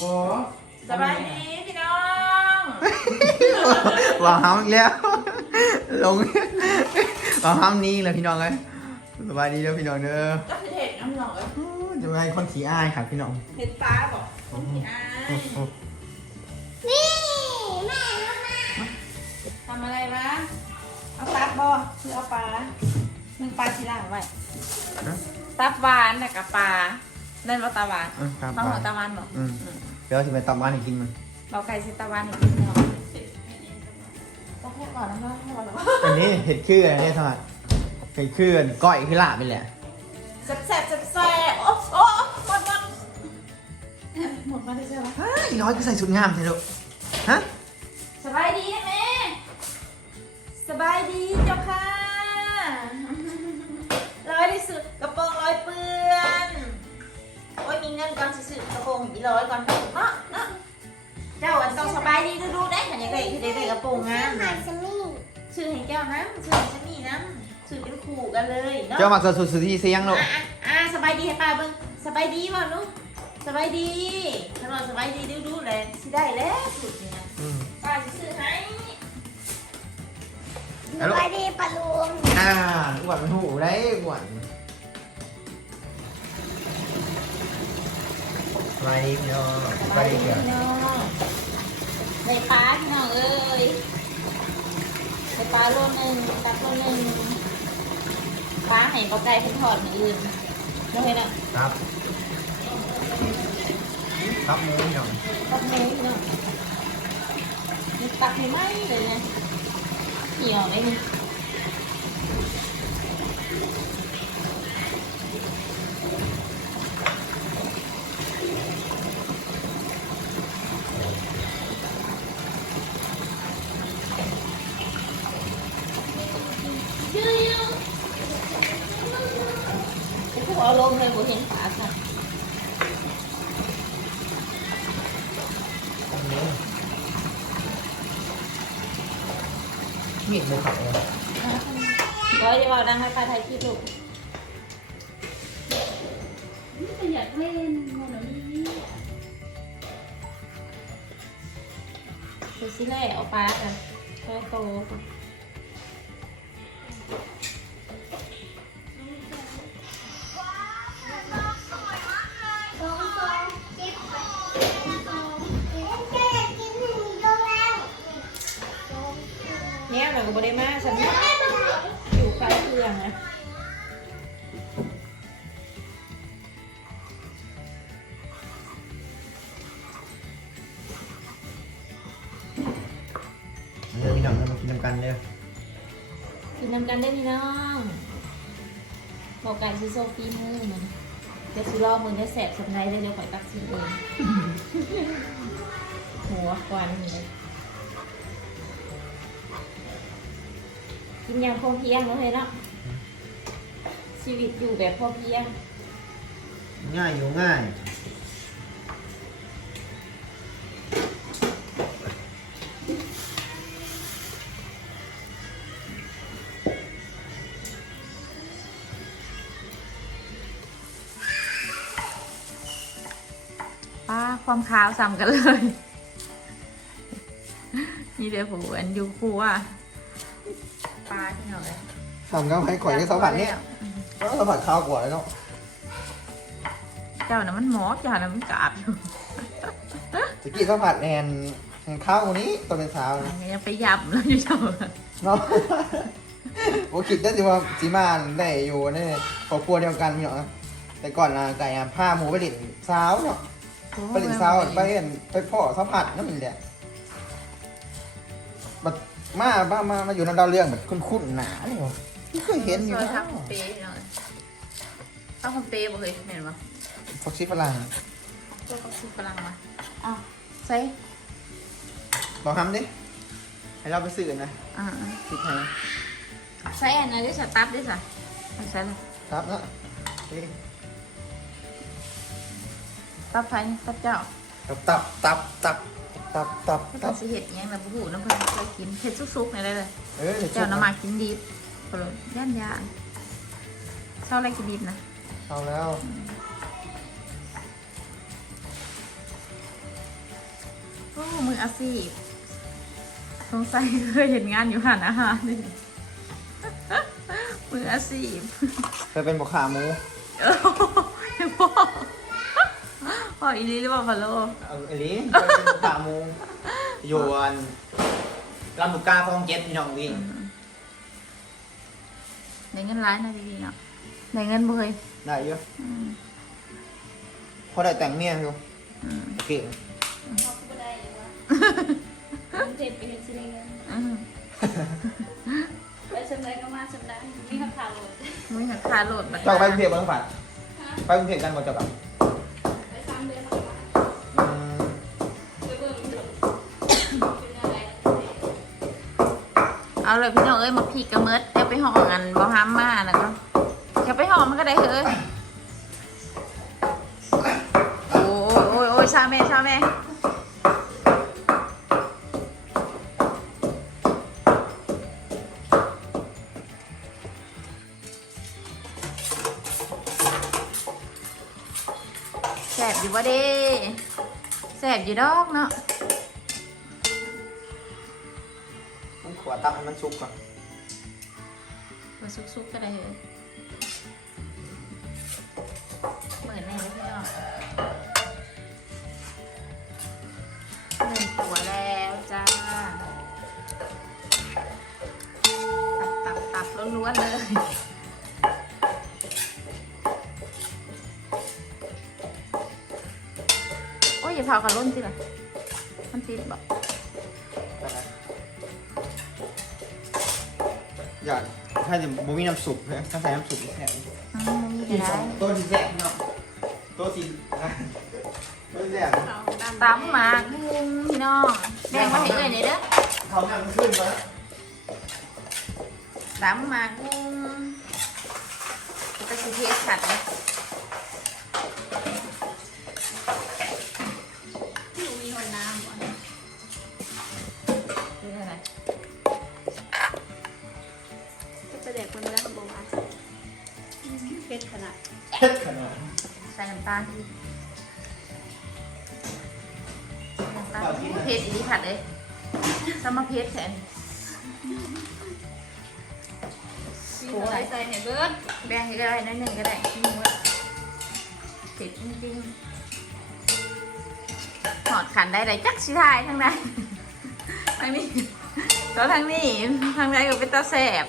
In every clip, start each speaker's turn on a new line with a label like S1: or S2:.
S1: บอ
S2: สบายดีพี่น้อง
S3: วางห้ามอีกแล้วลงวางห้ามนี้เลยพี่น้องเลยสบายดีแล้วพี่น้องเด้อ
S2: ก็คือเห็ดน้ำหนองเอ้ย
S3: จะไม่ให้คนขี้อายครับพี่น้อง
S2: เห็ดปลาบอกพี่อาย
S4: นี่แม่เอามา
S2: ทำอะไรวะเอาตับบ่คือเอาปลามึงปลาทีหลังไว้ตับหวานแต่ะกับปลา เล่นว่าตาหวาน
S3: เออครับ
S2: ข้าวหัวตาหวานบอก
S3: อืม เดี๋ยวจะไปตำบ้านให้กินมัน
S2: เราไก่สิตาหวานอีกทีนึงต้องให้ก่อนนะเนาะให้ก่อนนะ
S3: อันนี้เห็ดคืออันนี้สมัครเห็ดคืออันก้อยคือลาบไปแหละ
S2: แซ่บแซ่บแซ่บแซ่บโอ้โอ้หมดหมดหมดมาได้ใช่ไหม
S3: เฮ้ยร้อยก็ใส่ชุดงามใช่ลูกฮะ
S2: จ้ามาสด
S4: สุ
S3: ดที่เสียงลูก
S2: อะอะอะสบายดีให้ป้าเบิ่งสบายดีบ่ลูกสบายดีถ้าเราสบายดีดูๆเลยสิได้แล้วสุดเนี่ย
S3: อืม
S2: ป้าสิซื้อให้
S3: ฮัลโหล
S4: สวัสดีปะลุง
S3: อ่าอ้วนมันหูได้อ้วนสบายดีพี่น้องสบายดีเด้อ
S2: พี่น้องใส่ปลาพี่น้องเอ้ยใส่ปลาโลนึงปลาโลนึง ปลาให้ปลาไก่เพิ่นทอดมื้ออื่นเนาะเฮ้ยเนาะ
S3: ครับ ครับหมูพี่น้อง
S2: ตักหมูพี่น้องนี่ตักให้ไหมเลยนะเหี่ยวเลยนี่ยืดไอ้พวกเอาล งเลยบ่เห็นปลาค่ะ
S3: มีดหมูขับเลย
S2: ร้อยเดียวเอาดังให้ปลาไทยคิดลูกนี่
S4: ประหยัดเล่นโมโนนี้
S2: คือสิเล่เอาปลาค่ะปลาโต
S4: ส เนี่
S2: ยหนูก็บได้มาฉันอยู่ใกล้เครื่องนะ
S3: เดี๋ยวพี่น้องเรามากินน้ำกันเด้อ
S2: กินน้ำกันได้พี่น้องบอกไก่ซิโซฟีมือมันเดี๋ยวซิรอมือได้แสบสำไรเลยเดี๋ยวข่อยตักซิเองหัวควันเลย กินอย่างพอเพียงเลยเนาะชีวิตอยู่แบบพอเพียง
S3: ง่ายอยู่ง่าย
S2: ป้าความขาวซ้ำกันเลย นี่เดี๋ยวผมอันอยู่ครูว่าปลาที่ หน่อย
S3: ทำก็ให้ข่อยได้สัมผัสเนี่ยก็สัมผัสข้าวกว่าแล้วเนาะ
S2: เจ้าน่ะมันหมอเจ้าน่ะมันกาดอยู่
S3: ตะกี้สัมผัสแอนนข้าวคนนี้ตอนเป็นสาวนะ
S2: ยังไปยับแล้วอยู่เจ้า
S3: เนาะโอ้คิดได้สิว่าสีมานได้อยู่ในครอบครัวเดียวกันเนาะแต่ก่อนนะไก่ผ้าหมูไปหลินสาวเนาะไปหลินสาวไปเห็นไปพ่อสัมผัสนั่นมันแหละ มาบ้ามามาอยู่ในดาวเรื่องแบบคุ้นๆหนาเลยวะไม่เคยเห็นอยู่
S2: ซอย
S3: นะ
S2: ทับเปย์หน่อยต้องคอมเปย์บ่เคยเห็นปะ
S3: ฟ็อกซี่ฝรั่ง
S2: ตัวเขาซื้อฝรั่งมาอ้าวใส่
S3: บอกทำดิให้เราไปซื้อกันนะ
S2: อ่า
S3: สิใคร
S2: ใส่อันนั้นด้วยสตับด้วยสะเอาใส่เลย
S3: ครับนะเอ้ย
S2: ตับไฟนี่ตับเจ้า
S3: ตับตับตับตับ ตับตับ
S2: ตับ สิเห็ดอิหยังนะบุหูน้ำเพิ่นเคยกินเห็ดซุกๆนี่ได้เลย
S3: เออดี๋ยว
S2: เจ้าน้ำมากินดิบพอเลยย่านยานชอบอะไรกินดิบนะ
S3: เอาแล้ว
S2: โอ้มืออาชีพสงสัยเคยเห็นงานอยู่หันอาหารนี่ มืออาชีพ
S3: เคยเป็นบกขาหมู
S2: เออยังบอก พ่ออีลีหรือเปล่าพะโล
S3: เอาอันนี้เคยเป็นบกขาหมูอยู่อันลำบุกกาคลองเจ็ดพี่น้องวิ่ง
S2: ได้เงินร้ายนะดีๆเนาะได้เงินบ่เคย
S3: ได้เยอะ
S2: อืม
S3: พอได้แต่งเมียอยู่
S2: อืม
S3: เก่ง
S4: เขาก็ได้เลยวะเทปไปเห็นสิเลยเงิน
S2: อืม
S4: ไปสำไรก็มาสำไรมีคำถามเลย
S2: มือหักคาโหลดบัด
S3: เจ้าไปกรุงเทพบ้างป่ะไปกรุงเทพกันบ่เจ้ากับ
S4: เอาเล
S2: ยพี่น้องเอ้ยมาพีกกระเมิดเดี๋ยวไปห่องันบ่ห้ามมานะก็เดี๋ยวไปห่อมันก็ได้เฮ้ยโอ้ยโอ้ยโอ้ยชาแม่ชาแม่แสบอยู่วะเด้แสบอยู่ดอกเนาะ
S3: ต้องขวตับให้มันสุกก่อน
S2: มาซุกๆก็ได้เลยเหมือนในนี้พี่น้องหนึ่งตัวแล้วจ้า ตับตับตับล้วนๆเลยโอ้ยอย่าเผากันล้นสิล่ะ
S3: อยากถ้าจะบ่มีน้ำสุกเลยถ้าใส่น้ำสุกอีกแค่
S2: อืมมี
S3: ที่
S2: ได้
S3: สองตัวที่แรกเนาะตัวที่ตัวที่แรก
S4: เขาดำ
S2: ตำหมากมุงพี่น้องแดงมาให้เอ่ยหน่อยเด้อ
S3: เขานั่งขึ้นมาแล้ว
S2: ตำหมากมุงก็สิเทสขัดเลยำตาลที่น้ำตาลเพชรอีขัดเลยสมาเพชรแทน
S4: มีอะไรใส่เห็นเบิร์ด
S2: แบ่งให้ก็ได้น้อยหนึ่งก็ได้ที่มือเผ็ดจริงๆหอดขันได้เลยจักสิทายทั้งนั้นทั้งนี้ก็ทั้งนี้ทางใดก็เป็นตาแสบ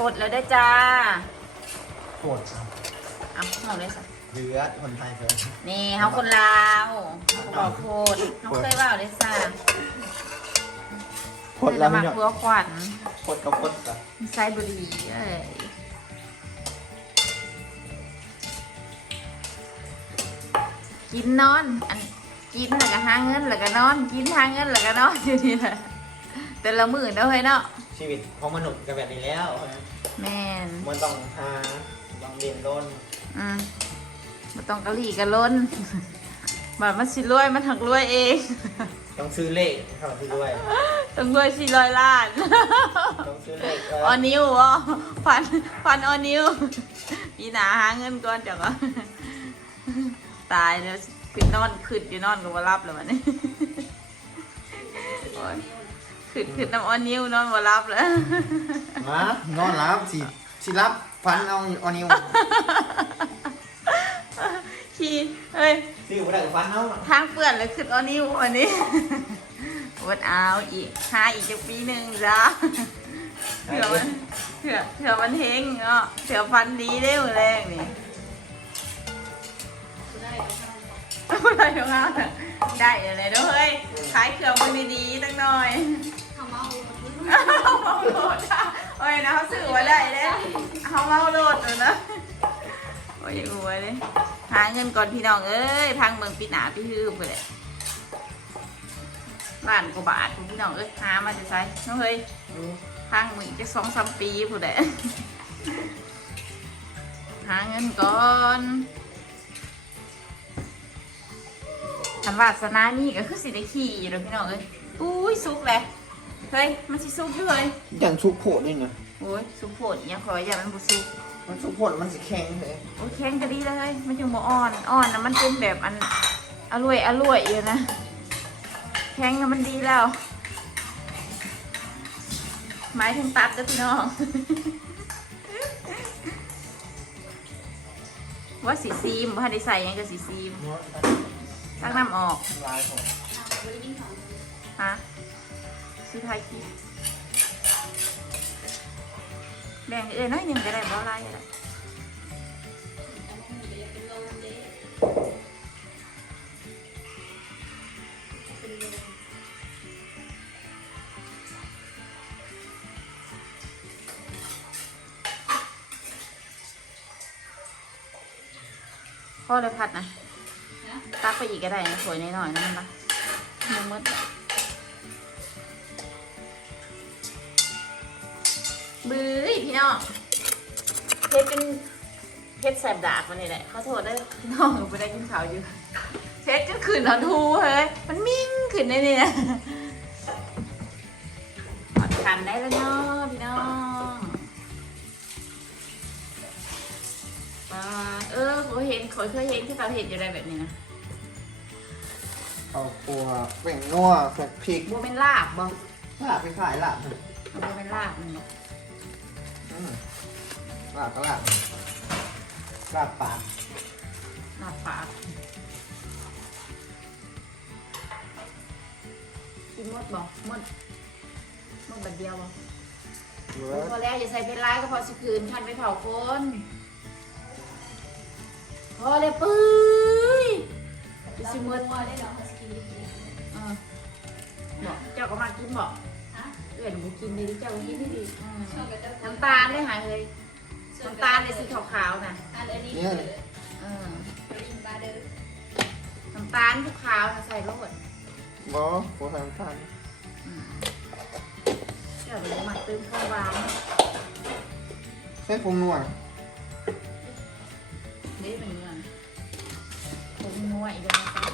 S2: กดแล้วได้อจ้า
S3: ปวด
S2: เอาเอาเลยสิ
S3: เดือดคนไทยเถอะ
S2: นี่เขาคนลาวเขาบอกโคตรเขาเคยว่าเลยซ่า
S3: ปวดแล้ว
S2: มา
S3: ไม่เนาะ
S2: ครัวขวัญ
S3: ปวดกับปวดจ้ะ
S2: ไซบุรีเอ้ยกินนอนอันกินแล้วก็หาเงินแล้วก็นอน กินหาเงินแล้วก็นอนอยู่นี่แหละแต่ละมื้อเนาะเฮ้ยเนาะ
S3: ชีวิตของมนุษย์ก็แบบนี้แล้ว
S2: แม่น
S3: มันต้องหาต้องเรียนรู้
S2: อืมบ่ต้องกะหรี่กะล้นบัดมันสิรวยมันถักรวยเอง
S3: ต้องซื้อเลขเข้าซื้อด้วย
S2: ต้องรวยสี่ร้อยล้าน
S3: ต้องซื้อเลขเอ
S2: อ
S3: อ
S2: อนิวอะฟันฟันออนิวปีหนาหาเงินก่อนจังวะตายแล้วขึ้นนอนขึ้นอยู่นอนก็บ่รับแล้ววันนี้โอ๊ย ขึ้นขึ้นน้ำออนิวนอนบ่รับแล้ว
S3: มานอนรับสิสิรับฟันเอาเอานิ้ว
S2: ขี้เอ้ย
S3: ซื้อบ่ได้ก็ฟันเอา
S2: ทางเปื่อนเลยขึ้นออนิววันนี้วดเอาอีกหาอีกจักปีหนึ่งจ้าเผื่อมันเผื่อเผื่อมันเฮงเนาะเผื่อฟันดีได้หมดแรงนี่
S4: ได้ก็ทำ
S2: อะไรของเราน่ะได้อะไรด้วยขายเครื่องมันดีๆตั้งหน่อย
S4: ทำเอา
S2: โหลดอะโอ้ยนะเขาสื่อว่าได้เลยเขาเมาโหลดเลยนะโอ้ยอวยเลยหาเงินก่อนพี่น้องเอ้ยทางเมืองปีหนาพี่ฮือไปเลยล้านกว่าบาทพี่น้องเอ้ยหามาจะใช้น้องเฮ้ยทางมึงจะสองสามปีผู้ใดหาเงินก่อนทันวาสนานี่ก็คือสิได้ขี่อยู่แล้วพี่น้องเอ้ยอุ้ยสุกเลย เฮ้ย มันสิสุกอยู่เลย
S3: อย่างชุกโผล่นี่นะ
S2: โอ้ยสุกโผดเนี่ยขออย่ามันบุสุก
S3: มันสุกผลมันสิแข็งเลย
S2: โอ้ยแข็งก็ดีเลยมันจึงบ่อ่อนอ่อนนะมันเป็นแบบอันอร่อยอร่อยอยู่นะแข็งนะมันดีแล้วหมายถึงตัดจ้ะพี่น้องว่าสีซีมว่าได้ใส่หยังจะสีซีมตักน้ำออก
S3: ลายผม
S2: ฮะ ซื้อไทยคิดแบ่งเอ้ยน้อยหนึ่งก็ได้บ่ไรก็ได้พ่อเลยผัดนะ ตักไปอีกก็ได้นะสวยหน่อยๆนะมันละมันมืด พี่น้องเฮ็ดเป็นเฮ็ดแสบดากมันนี่แหละขอโทษได้อพี่น้องหนูไม่ได้กินข้าวอยู่เฮ็ดก็ขึ้นนอนทูเฮ้ยมันมิ่งขึ้นได้นี่นะถอดขันได้แล้วเนาะพี่น้องอ่าเออผมเห็นเคยเคยเห็นที่เราเห็นอยู่ได้แบบนี้นะ
S3: เอาปัวแป่งนัวแฝกพริก
S2: โบเป็นลาบบ่
S3: ลาบไปขายลาบ
S2: โบเป็นลาบมันบ่
S3: อืม ลาบก็ลาบลาบปาก
S2: ลาบปากกินหมดบ่หมดหมดบัดเดียวบ่
S3: เวิ
S2: พอแล้วอย่าใส่เป็นร้ายก็พอสิคืนทันไปเผาคนพอเลยปื้ยจะสิหมด
S1: ได้เหรอสกี
S2: เออบอกเจ้าก็มากินบอก เอื่อนบุกินดีเจ้าก็กินดีดีอืม
S1: ชอบกับเจ้า
S2: น้ำตาลได้หายเลยน้ำตาลในสีขาวๆนะ
S1: อันนี้
S3: เนี่ย
S2: เออ
S1: อินบาเดอร์
S2: น้ำตาลขาวๆนะใส่โลด
S3: บอปัวใส่น้ำตาล
S2: เจ้าก็มาเติมข้าวหวาน
S3: ใส่ผงนัว
S2: นี่เป็นเงินผมนัวอีกแล้วนะครั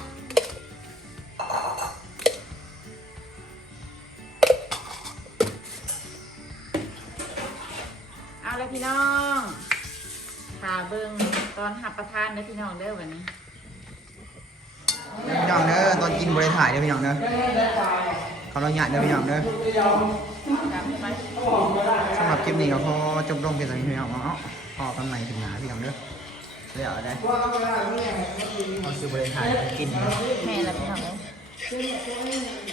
S2: พี่น้องขาเบิ้งตอนหับประทานเด้อพี่น้องเด้อวันนี้
S3: พี่น้องเด้อตอนกินบริถ่ายเด้อพี่น้องเด้อเขาเราหยาดเด้อพี่น้องเด้อ
S2: จำใช่ไหม
S3: สำหรับคลิปนี้ก็พอจบลงเพียงเท่านี้พี่น้องเนาะพอกันใหม่ถึงหนาพี่น้องเด้อเดี๋ยวได้เอาซื้อบริถ่ายกิน
S2: แม่ละพี่น้องเอ้ย